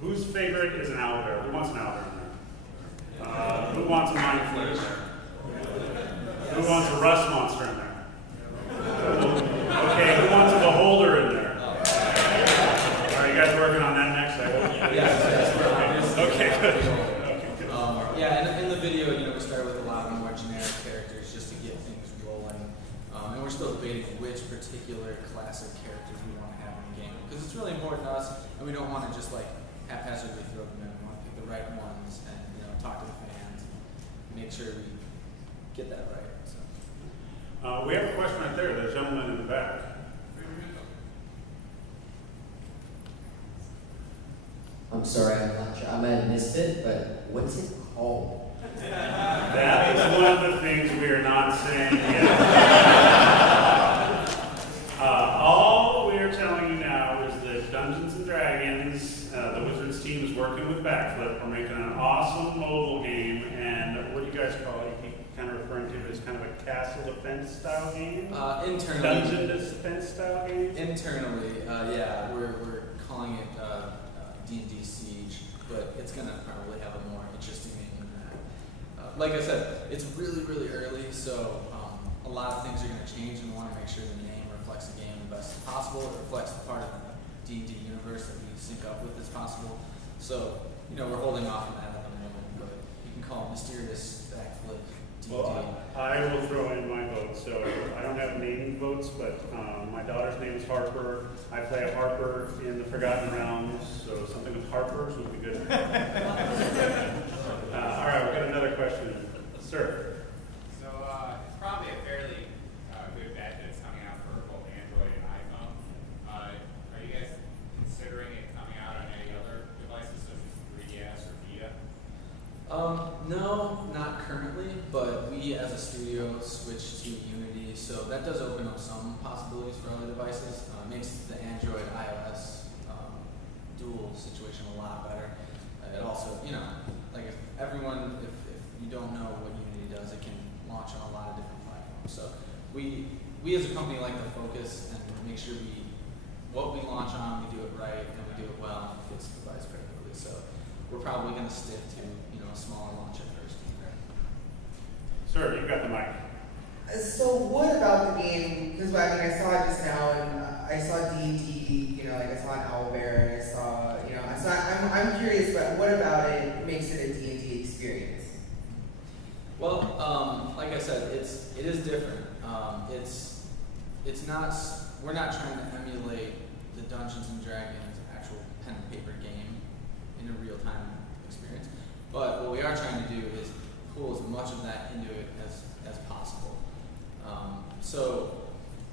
Whose favorite is an owl bear? Who wants an owl bear in there? Who wants a mind flayer in there? Who wants a rust monster in there? Okay, who wants a beholder in there? Are you guys working on that next? I hope. Yes. Okay, good. And in the video, we started with a lot of more generic characters just to get things rolling. And we're still debating which particular classic characters we want to have in the game. Because it's really important to us, and we don't want to just haphazardly throw them in. We want to pick the right ones and talk to the fans and make sure we get that right. So. We have a question right there. There's a gentleman in the back. I'm sorry, I'm not sure. I might have missed it, but what's it called? That is one of the things we are not saying yet. All we are telling you now is that Dungeons & Dragons, the Wizards team is working with Backflip. We're making an awesome mobile game, and what do you guys call it? You keep kind of referring to it as kind of a castle defense style game? Internally. Dungeon defense style game? Internally, we're calling it D&D Siege, but it's going to probably have a more interesting name than that. Like I said, it's really, really early, so a lot of things are going to change, and we want to make sure the name reflects the game the best possible. It reflects the part of D&D universe that we sync up with as possible. So, you know, we're holding off on that at the moment, but you can call it mysterious backflip D&D. Well, I will throw in my vote. So I don't have naming votes, but my daughter's name is Harper. I play a Harper in the Forgotten Realms, so something with Harpers would be good. All right, we've got another question. Sir. So it's probably a fairly good bet that it's coming out for both Android and iPhone. Are you guys considering it coming out on any other devices such as 3DS or Vita? No, not currently, but we as a studio switched to Unity, so that does open up some possibilities for other devices. Makes the Android iOS dual situation a lot better. It also, you know, like if you don't know what Unity does, it can launch on a lot of different platforms. So we as a company like to focus and make sure what we launch on, we do it right and we do it well and it fits the device perfectly. So we're probably going to stick to, you know, a smaller launch at first. Sir, you've got the mic. So what about the game? Because I mean, I saw it just now, and I saw D&D. You know, like I saw an owlbear. I saw, you know, so I'm curious. But what about it makes it a D&D experience? Well, like I said, it is different. It's not. We're not trying to emulate the Dungeons and Dragons actual pen and paper game in a real time experience. But what we are trying to do is pull as much of that into it as possible. So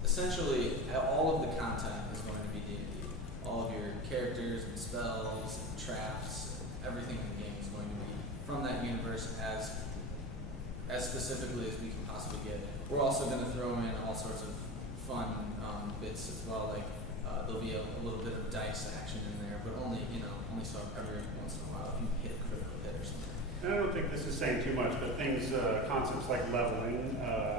essentially, all of the content is going to be D&D. All of your characters and spells and traps, everything in the game is going to be from that universe as specifically as we can possibly get. We're also going to throw in all sorts of fun bits as well, like there'll be a little bit of dice action in there, but only so every once in a while if you hit a critical hit or something. And I don't think this is saying too much, but things, concepts like leveling,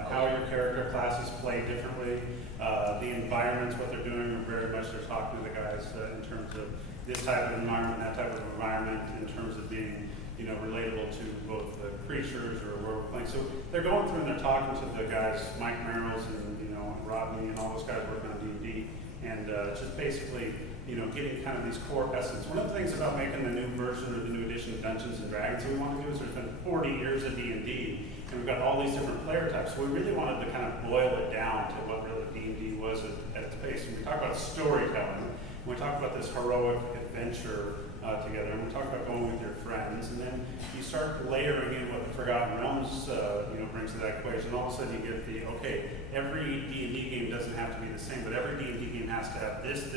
how your character classes play differently, the environments, what they're doing, are very much they're talking to the guys in terms of this type of environment, that type of environment, in terms of being, you know, relatable to both the creatures or where we're playing. So they're going through and they're talking to the guys, Mike Merrills and, you know, Rodney and all those guys working on D&D, and just basically, you know, getting kind of these core essence. One of the things about making the new version or the new edition of Dungeons and Dragons that we want to do is there's been 40 years of D&D, and we've got all these different player types. So we really wanted to kind of boil it down to what really D&D was at its base. And we talk about storytelling, and we talk about this heroic adventure together, and we talk about going with your friends, and then you start layering in what the Forgotten Realms you know, brings to that equation. All of a sudden you get every D&D game doesn't have to be the same, but every D&D game has to have this, and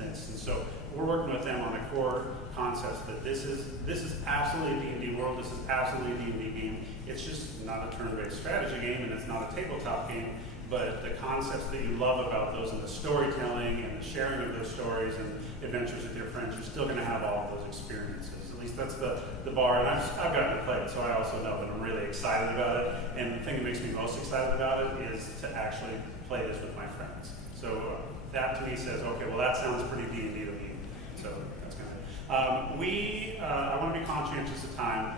this. And so we're working with them on the core concepts that this is absolutely a D&D world, this is absolutely a D&D game. It's just not a turn-based strategy game, and it's not a tabletop game, but the concepts that you love about those and the storytelling and the sharing of those stories and adventures with your friends, you're still going to have all of those experiences. At least that's the bar, and I've gotten to play it, so I also know that I'm really excited about it. And the thing that makes me most excited about it is to actually play this with my friends. So that to me says, okay, well that sounds pretty D&D to me. So that's kind of it. I want to be conscientious of time.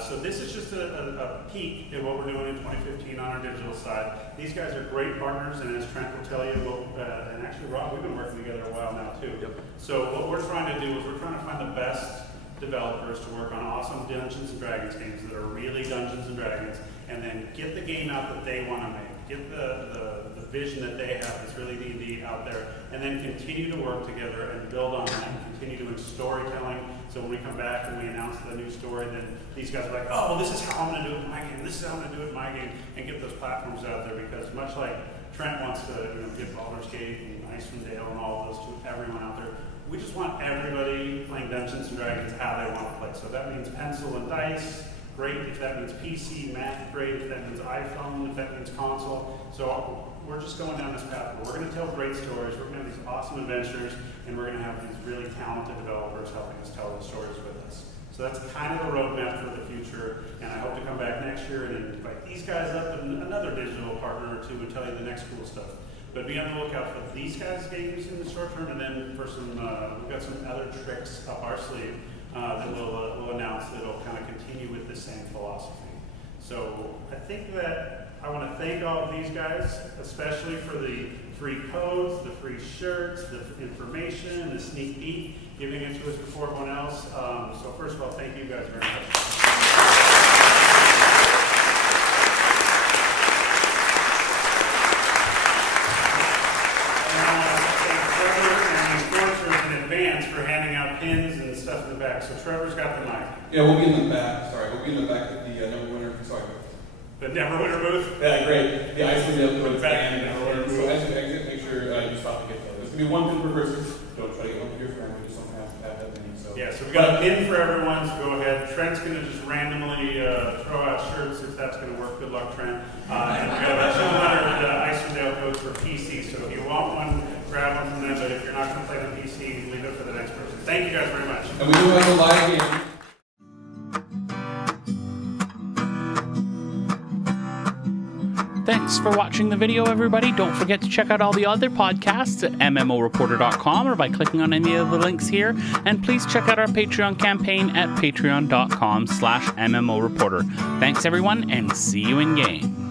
So this is just a peek at what we're doing in 2015 on our digital side. These guys are great partners, and as Trent will tell you, and actually Rob, we've been working together a while now too. Yep. So what we're trying to do is we're trying to find the best developers to work on awesome Dungeons and Dragons games that are really Dungeons and Dragons, and then get the game out that they want to make. Get the vision that they have that's really D&D out there, and then continue to work together and build on that, and continue doing storytelling. So when we come back and we announce the new story, then these guys are like, oh, well, this is how I'm going to do it in my game, this is how I'm going to do it in my game, and get those platforms out there, because much like Trent wants to get Baldur's Gate and Icewind Dale and all of those to everyone out there, we just want everybody playing Dungeons and Dragons how they want to play. So that means pencil and dice, great. If that means PC, Mac, great. If that means iPhone, if that means console. So we're just going down this path where we're going to tell great stories, we're going to have these awesome adventures, and we're going to have these really talented developers helping us tell those stories with us. So that's kind of the roadmap for the future, and I hope to come back next year and invite these guys up and another digital partner or two and tell you the next cool stuff. But be on the lookout for these guys' games in the short term, and then for some, we've got some other tricks up our sleeve that we'll announce that'll kind of continue with the same philosophy. So I think that I want to thank all of these guys, especially for the free codes, the free shirts, the information, the sneak peek, giving it to us before everyone else. So first of all, thank you guys very much. For handing out pins and stuff in the back. So Trevor's got the mic. Yeah, we'll be in the back. Sorry, we'll be in the back of the Neverwinter. Sorry. The Neverwinter booth? Yeah, great. The Iceland Neverwinter back stand. in the Neverwinter So as you exit, make sure you stop and get those. There's going to be one pin per person. Don't try to get one for your friend. We just don't have that many. So. Yeah, so we got a pin for everyone, so go ahead. Trent's going to just randomly throw out shirts if that's going to work. Good luck, Trent. And we got a 200 Iceland codes for PC. So if you want one, grab one from them. But if you're not going to play the PC, leave it for the next person. Thank you guys very much. And we do have a live game. Thanks for watching the video, everybody. Don't forget to check out all the other podcasts at MMOreporter.com or by clicking on any of the links here. And please check out our Patreon campaign at patreon.com/MMOreporter. Thanks, everyone, and see you in game.